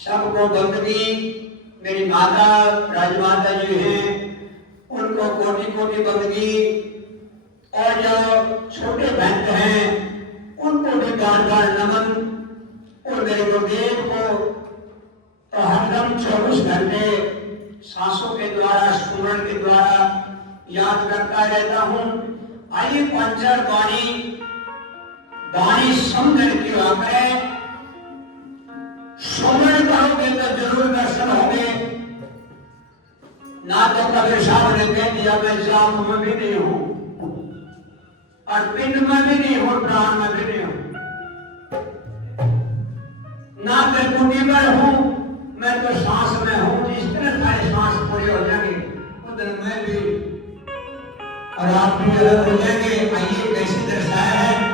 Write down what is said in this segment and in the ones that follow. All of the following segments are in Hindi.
सबको बंदगी, मेरी माता राजमाता जी हैं उनको कोटि कोटि बंदगी, और जो छोटे भक्त हैं उनको भी बार बार नमन, और मेरे गुरुदेव को तो हरदम 24 घंटे सांसों के द्वारा स्मरण के द्वारा याद करता रहता हूँ। आइए पंचर वाणी समझ की बात है, सुमरण करोगे तो जरूर दर्शन होंगे। ना तो कबीर साहब ने कह दिया मैं जाम में भी नहीं हूं और पिंड में भी नहीं हूं, प्राण में भी नहीं हूं, ना मैं कुटी में हूं, मैं तो सांस में हूं। जिस तरह सारे सांस पूरे हो जाएंगे उधर मैं भी और आप भी अलग हो जाएंगे। आइए कैसे दर्शाया है।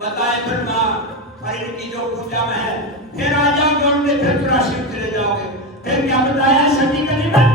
बताए फिर माँ हरिण की जो पूजा में है, फिर आ जाओगे उनके फिर पूरा शिव चले जाओगे। फिर क्या बताया सती गली में?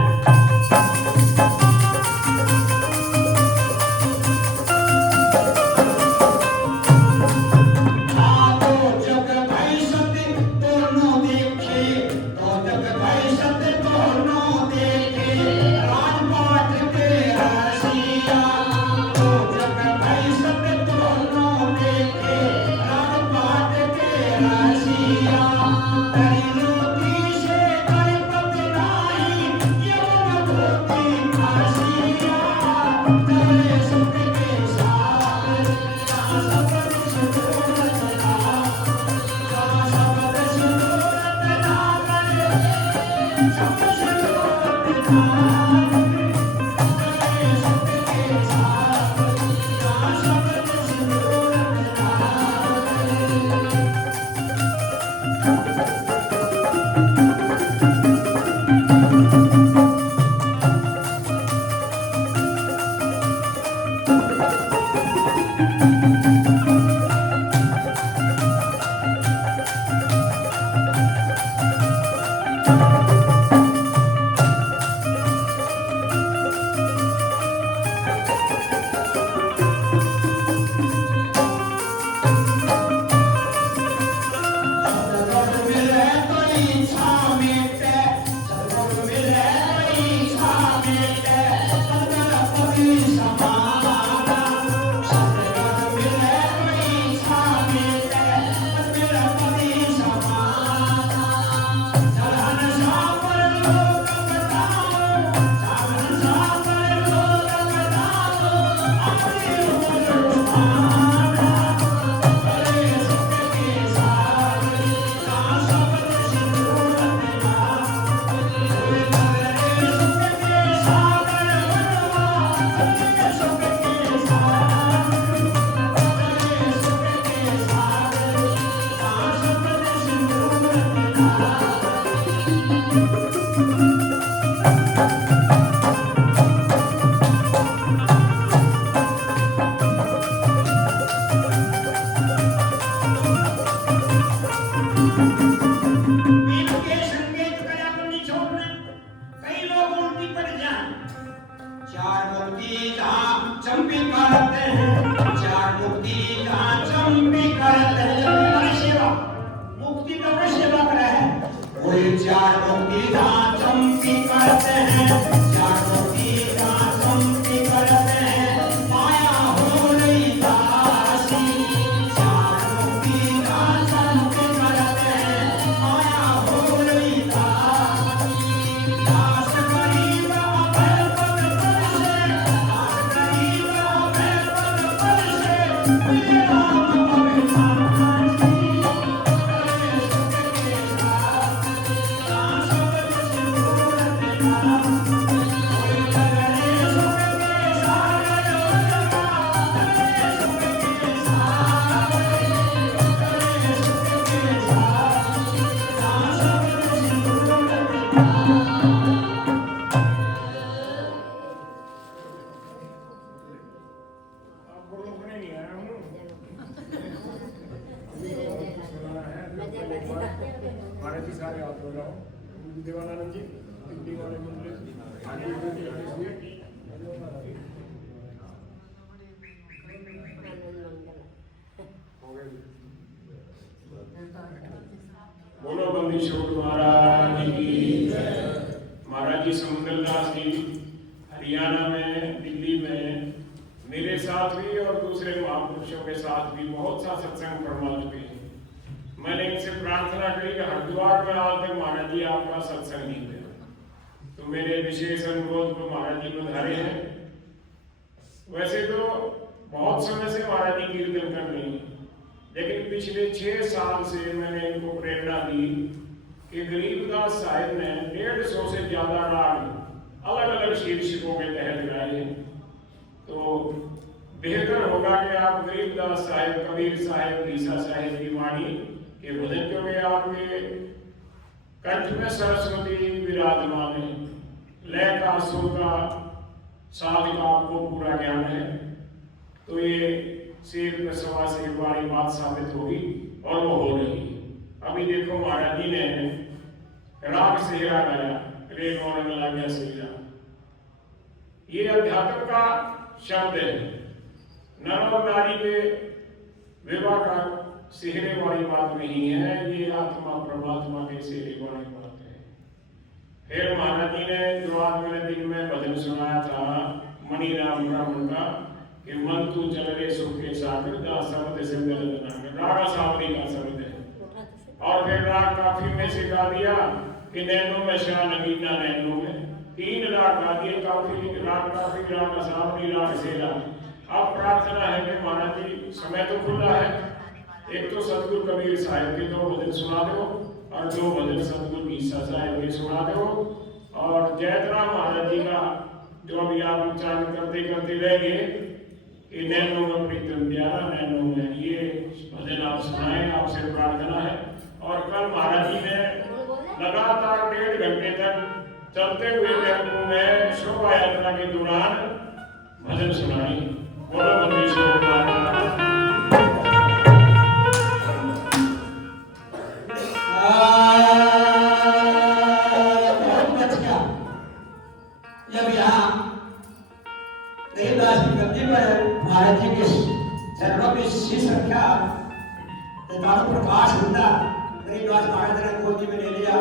मुक्ति तो सेवा कर है, चार मुक्ति जहाँ चंपी करते हैं। दास जी हरियाणा में, दिल्ली में मेरे साथ भी और दूसरे महापुरुषों के साथ भी बहुत सा सत्संग फरमा चुके हैं। मैंने इनसे प्रार्थना करी कि हरिद्वार में आज तक महाराज जी आपका सत्संग नहीं हुआ, तो मेरे विशेष अनुरोध पर महाराज जी पधारे हैं। वैसे तो बहुत समय से महाराज जी कीर्तन कर रही हैं, लेकिन पिछले 6 साल से मैंने इनको प्रेरणा दी कि गरीबदास साहिब ने 150 से ज्यादा राग अलग अलग शीर्षकों के तहत गाए हैं, तो बेहतर होगा कि आप गरीबदास साहिब, कबीर साहिब, ईसा साहिब की वाणी के भजन, क्योंकि आपके कंठ में सरस्वती विराजमान है, लय का, सुर का, साध का आपको पूरा ज्ञान है, तो ये शेर में सवा शेर वाली बात साबित होगी और वो हो रही है। अभी देखो महाराज जी ने राग सेहरा गाया, रे मौन लाग्या सेहरा, ये अध्यात्म का शब्द है। नर और नारी के विवाह का सेहरे वाली बात नहीं है, ये आत्मा परमात्मा के सेहरे वाली बात है। फिर महाराज जी ने जो आज मैंने दिन में भजन सुनाया था मणिराम ब्राह्मण का कि मन तू चल रे सुख के सागर दा शब्द से गलत राग सावरी का शब्द है। और फिर राग काफी में सिखा दिया कि नैनो में शाह नगीना नैनो में 3 राग गा दिए, काफी राग सावरी राग सेरा। अब प्रार्थना है कि महाराज जी समय तो खुला है, एक तो सतगुरु कबीर साहिब के 2 भजन सुना दो और 2 भजन सतगुरु ईसा साहिब के सुना दो, और जयतराम महाराज जी का जो अभी आप उच्चारण करते करते रह गए कि नैनो में प्रीतम प्यारा नैनो में, ये भजन आप सुनाएं, आपसे प्रार्थना है। और कल महाराज जी ने लगातार 1.5 घंटे तक चलते हुए टेम्पो में शोभा यात्रा के दौरान भजन सुनाई। बोलो भगवान महाराज जी के चरणों में शीश रखा, प्रकाश होता, गरीबदास महाराज ने गोदी में ले लिया।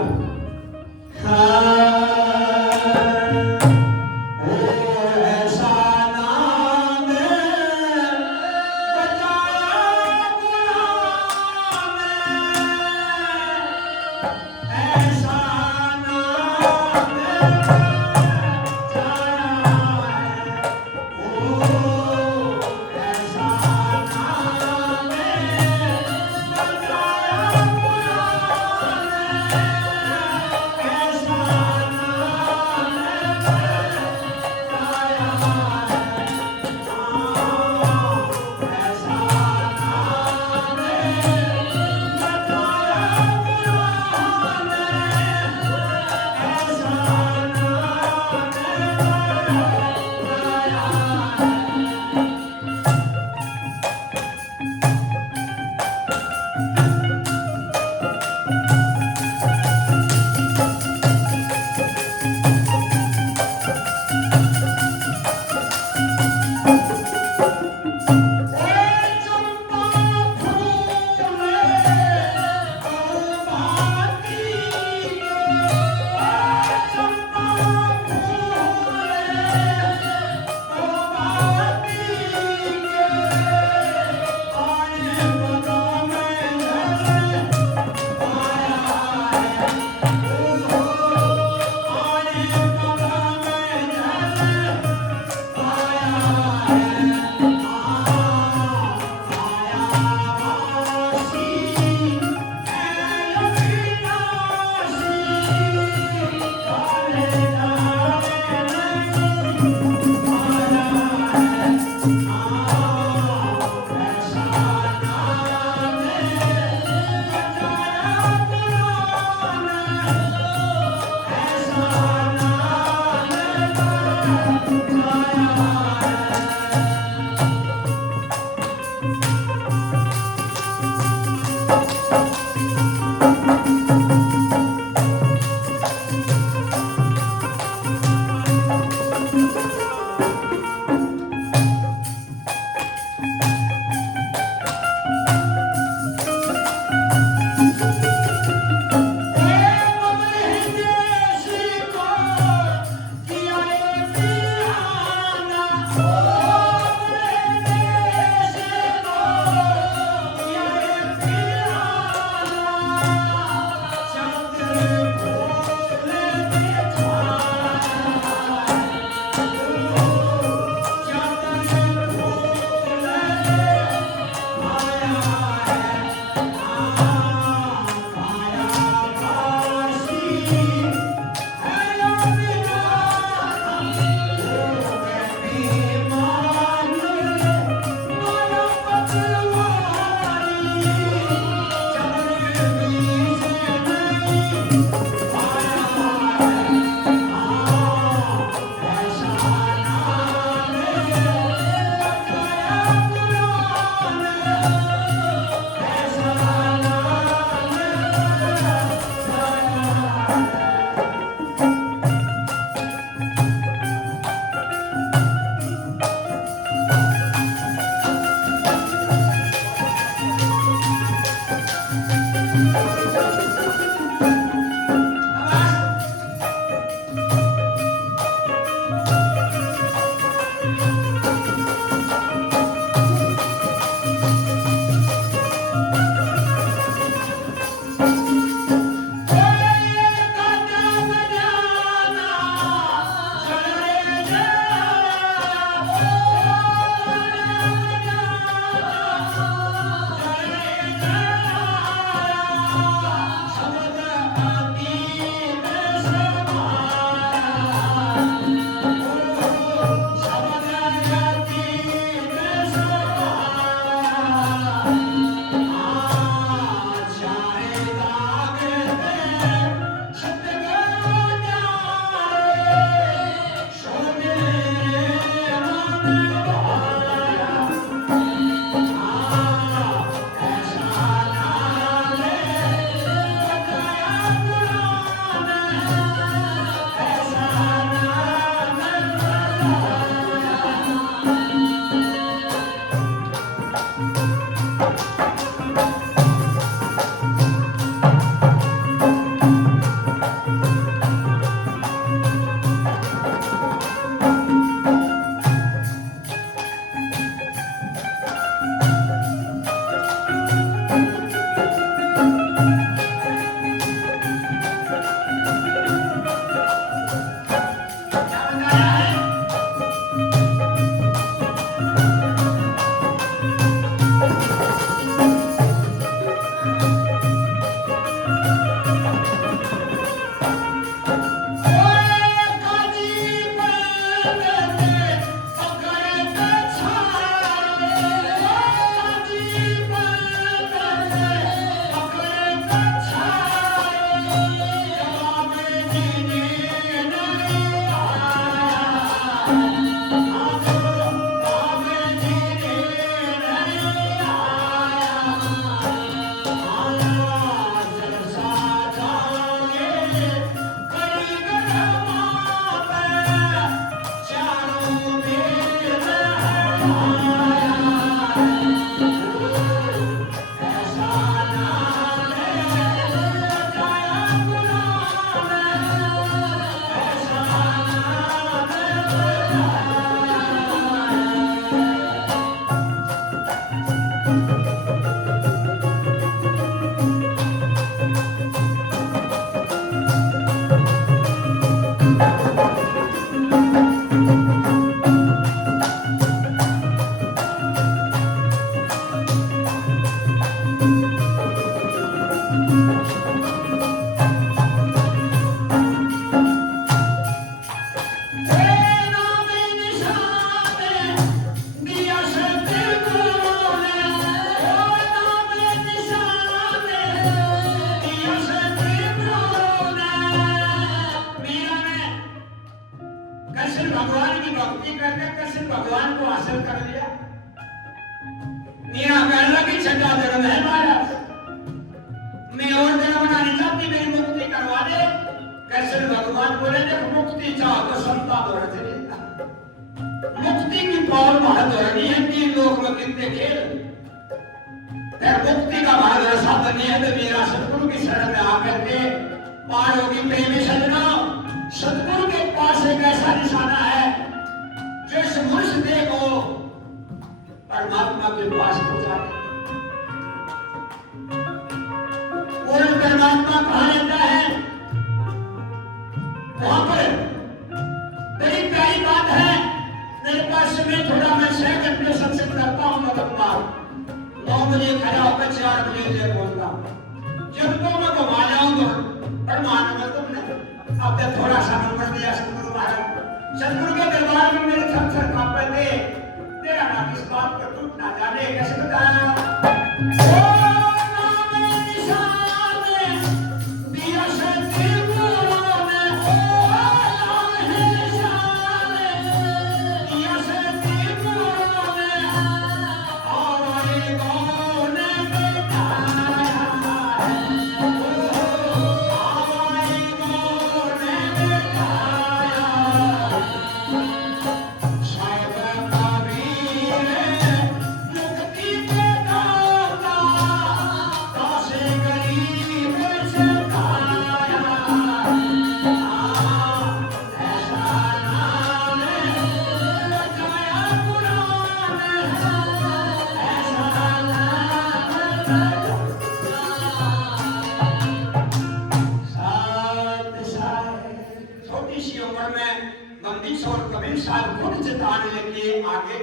बंदिश और कबीर साहब खुद चेताने लगे आगे,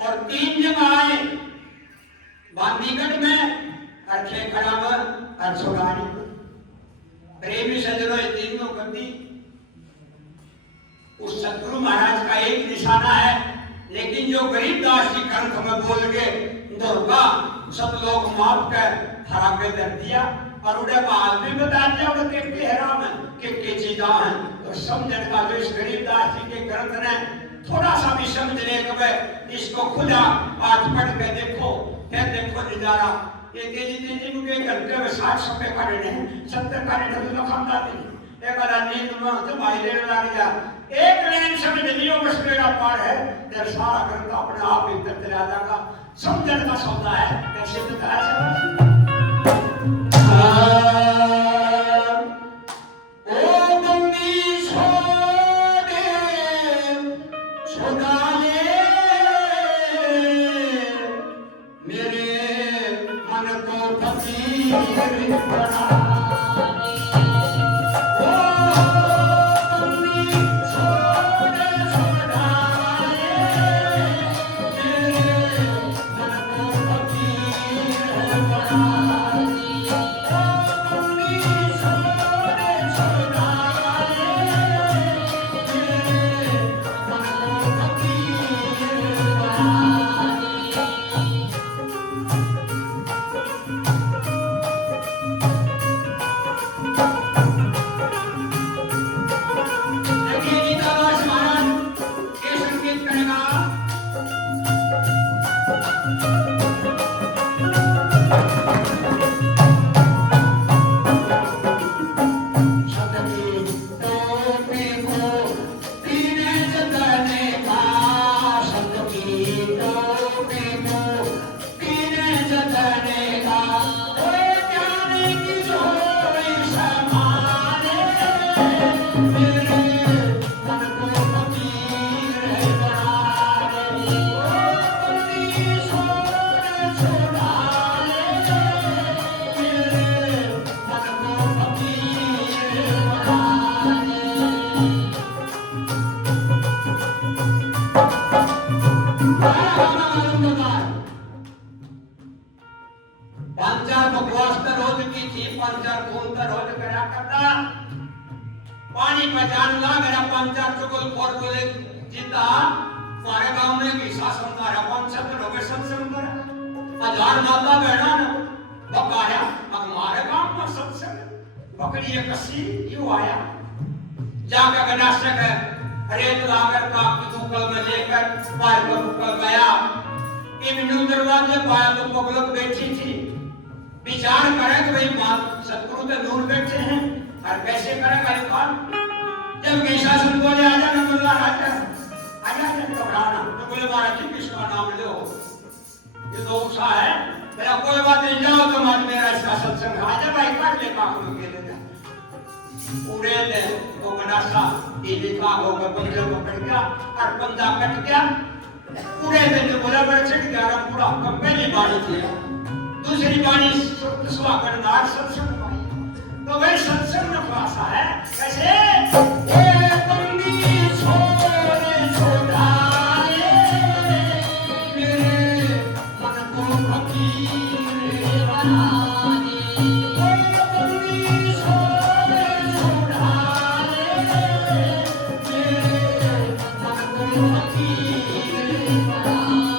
और 3 जगह आए, बांदीगढ़ में, खेखड़ा में और सोगानी में। प्रेमी सजनों ये तीनों गद्दी उस सतगुरु महाराज का एक निशाना है, लेकिन जो गरीबदास जी ग्रंथ में बोल गए दुर्गा सब लोग माफ कर हराके दर दिया, और उन्हें हाल भी बता दिया उन्हें के हेरा में के चीजा है। तो समझने का जो इस गरीबदास जी के ग्रंथ ने थोड़ा सा भी समझने के बाद इसको खुदा आज पढ़ के देखो, फिर देखो नजारा। ये तेजी के घंटे में 60 रुपए का रेट है, 70 का रेट है, तो खाता नहीं। एक बार नींद में तो भाई लेने लग गया, एक लाइन समझ लियो बस मेरा पार है, तेरा सारा ग्रंथ अपने आप ही तक चला जाएगा। समझने का सौदा है, कैसे बताया पानी का जानला मेरा पंचायत चुगल फोर बोले जीता हमारे गांव में भी शासन का पंचायत लोग सत्संग कर 1000 माता बहना न बकाया हमारे गांव में सत्संग बकरी कसी क्यों आया जाकर गनाशक है रेत लाकर का दुकल में लेकर पार पर ऊपर गया इन दरवाजे पाया तो पगलक बैठी थी विचार करे कि भाई मां सतगुरु तो दूर बैठे हैं और कैसे करेगा ये काम जब शासन बोले आजा न मुल्ला राजा आजा घबराना तो बोले महाराज जी किसका नाम लो ये तो उषा है मेरा कोई बात नहीं जाओ तो मत मेरा इसका सत्संग आजा भाई कर ले काम के लेगा पूरे ने वो गनासा ये लिखा होगा बंदे को कट गया और बंदा कट गया पूरे दिन जो बोला बैठ गया पूरा पहली बाणी थी दूसरी बाणी सुबह करना सत्संग तो वही सत्संग में भाषा है कैसे ये बंदी छोड़े छोड़ाए मेरे मन को फकीर बनाए ये बंदी छोड़े छोड़ाए मेरे मन को फकीर बनाए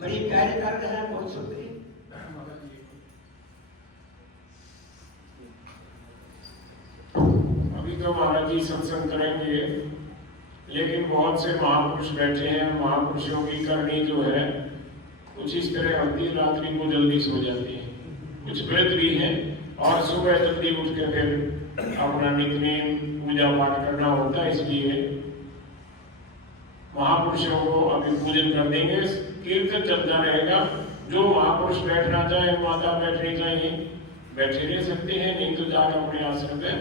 बड़ी प्यारी कर रहे हैं, बहुत सुंदरी। अभी तो महाराज जी सत्संग करेंगे, लेकिन बहुत से महापुरुष बैठे हैं। महापुरुषों की करनी जो है कुछ इस तरह होती है, रात्रि को जल्दी सो जाती है, कुछ व्रत भी हैं और सुबह जल्दी उठ के फिर अपना नित्य पूजा पाठ करना होता है। इसलिए महापुरुषों को अभी पूजन कर देंगे, कीर्तन चलता रहेगा। जो महापुरुष बैठना चाहे, माता बैठनी चाहिए, बैठे रह सकते हैं, नहीं तो जाकर अपने आश्रम में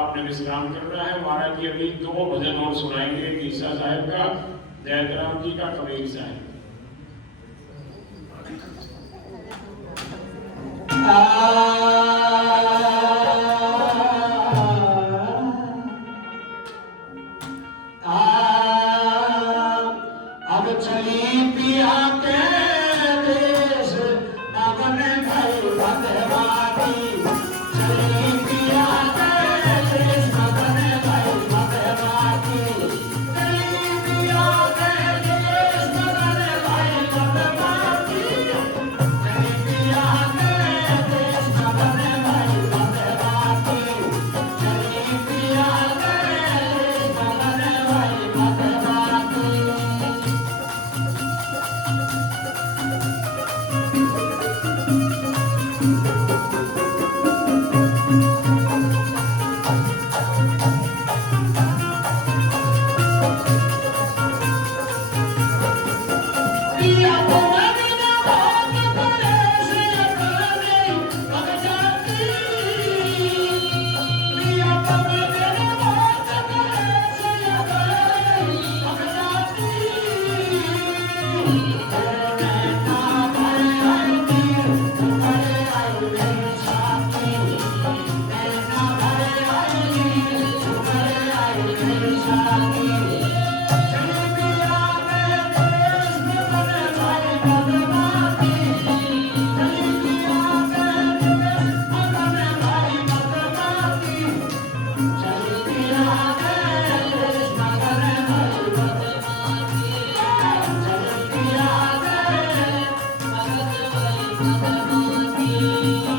आपने विश्राम करना है। महाराज जी अभी 2 भजन और सुनाएंगे, एक ईसा साहब का, जयतराम जी का, कबीर साहब। अब चली पिया के देश मगन भई भगवानी, चली पिया के देश मगन भई भगवानी, चली पिया के देश मगन भई भगवानी, चली पिया के देश मगन भई भगवानी, चली पिया के देश मगन भई भगवानी। पिया को नगीना भाग पड़े से अकले भग जाती, पिया को नगीना भाग पड़े से अकले भग जाती, नैना भरे आई नीर भरे आई मेरी साथी, नैना भरे आई नीर भरे आई मेरी साथी, चली पिया के देश मगन भई भगवानी, चली पिया के देश मगन भई भगवानी, चली पिया के देश मगन भई भगवानी, चली पिया के मगन भई भगवानी। चली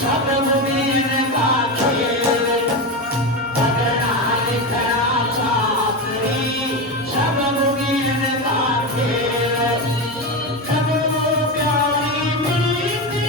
सब मुबीन का खेल पढ़ना लिखना चाकरी सब मुबीन का खेल सब प्यारी मीठी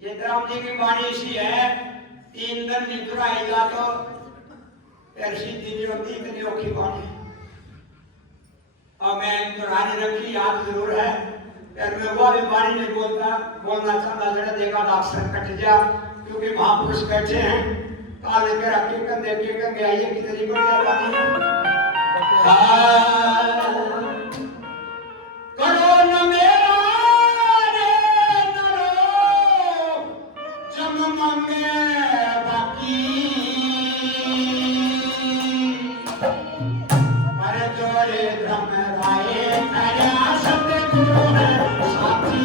ये राम जी की वाणी सी है, 3 दिन निद्रा आएगा तो ऐसी दिन होती इतनी औखी वाणी। और मैं दुरानी रखी याद जरूर है, यार मैं वो भी वाणी नहीं बोलना चाहता, जरा देखा अक्षर कट जा, क्योंकि महापुरुष बैठे हैं। काल के रखी कंधे के कंधे आइए कितनी बढ़िया वाणी है। करो न मेरा रे नरो, जम मंगे बाकी, अरे जोड़े धर्म राये खड़ा सतगुरु है साथी।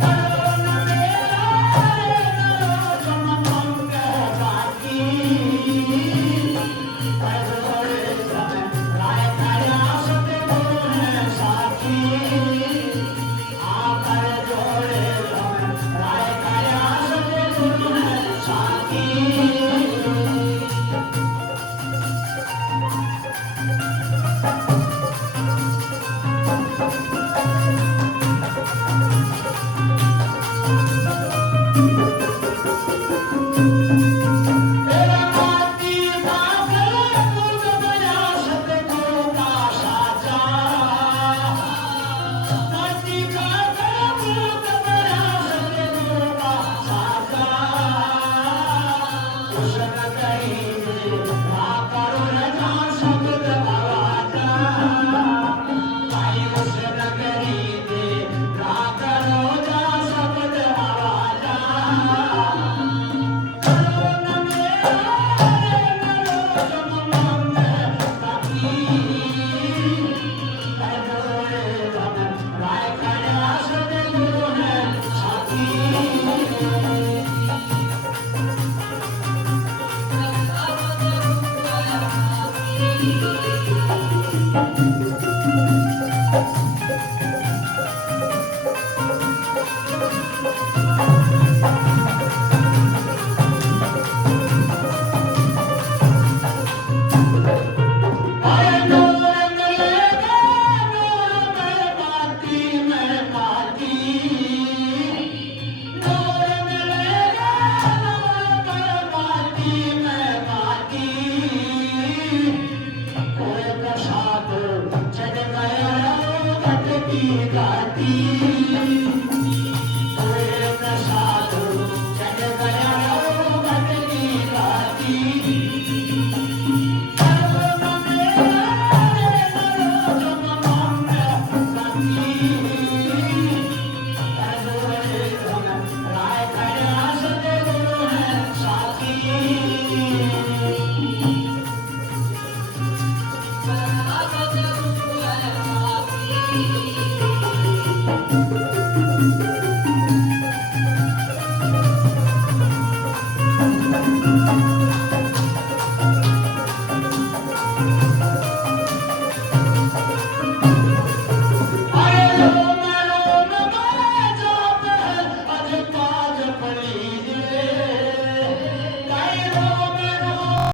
करो न मेरा रे नरो, जम मंगे बाकी, अरे जोड़े धर्म राये खड़ा सतगुरु है साथी। आकर जोड़े धर्म राये खड़ा सतगुरु है साथी। तेरा माटी बाबे दूध बना सतगुरु का साचा, माटी बाबे दूध बना सतगुरु का साचा। उसन कहीं ना करो रजा शब्द आवाजा, भाई उसन कहीं ना करो जा शब्द आवाजा। करो न मेरा रे नरो, जम मंगे बाकी, अरे जोड़े धर्म राय खड़ा सतगुरु है साथी।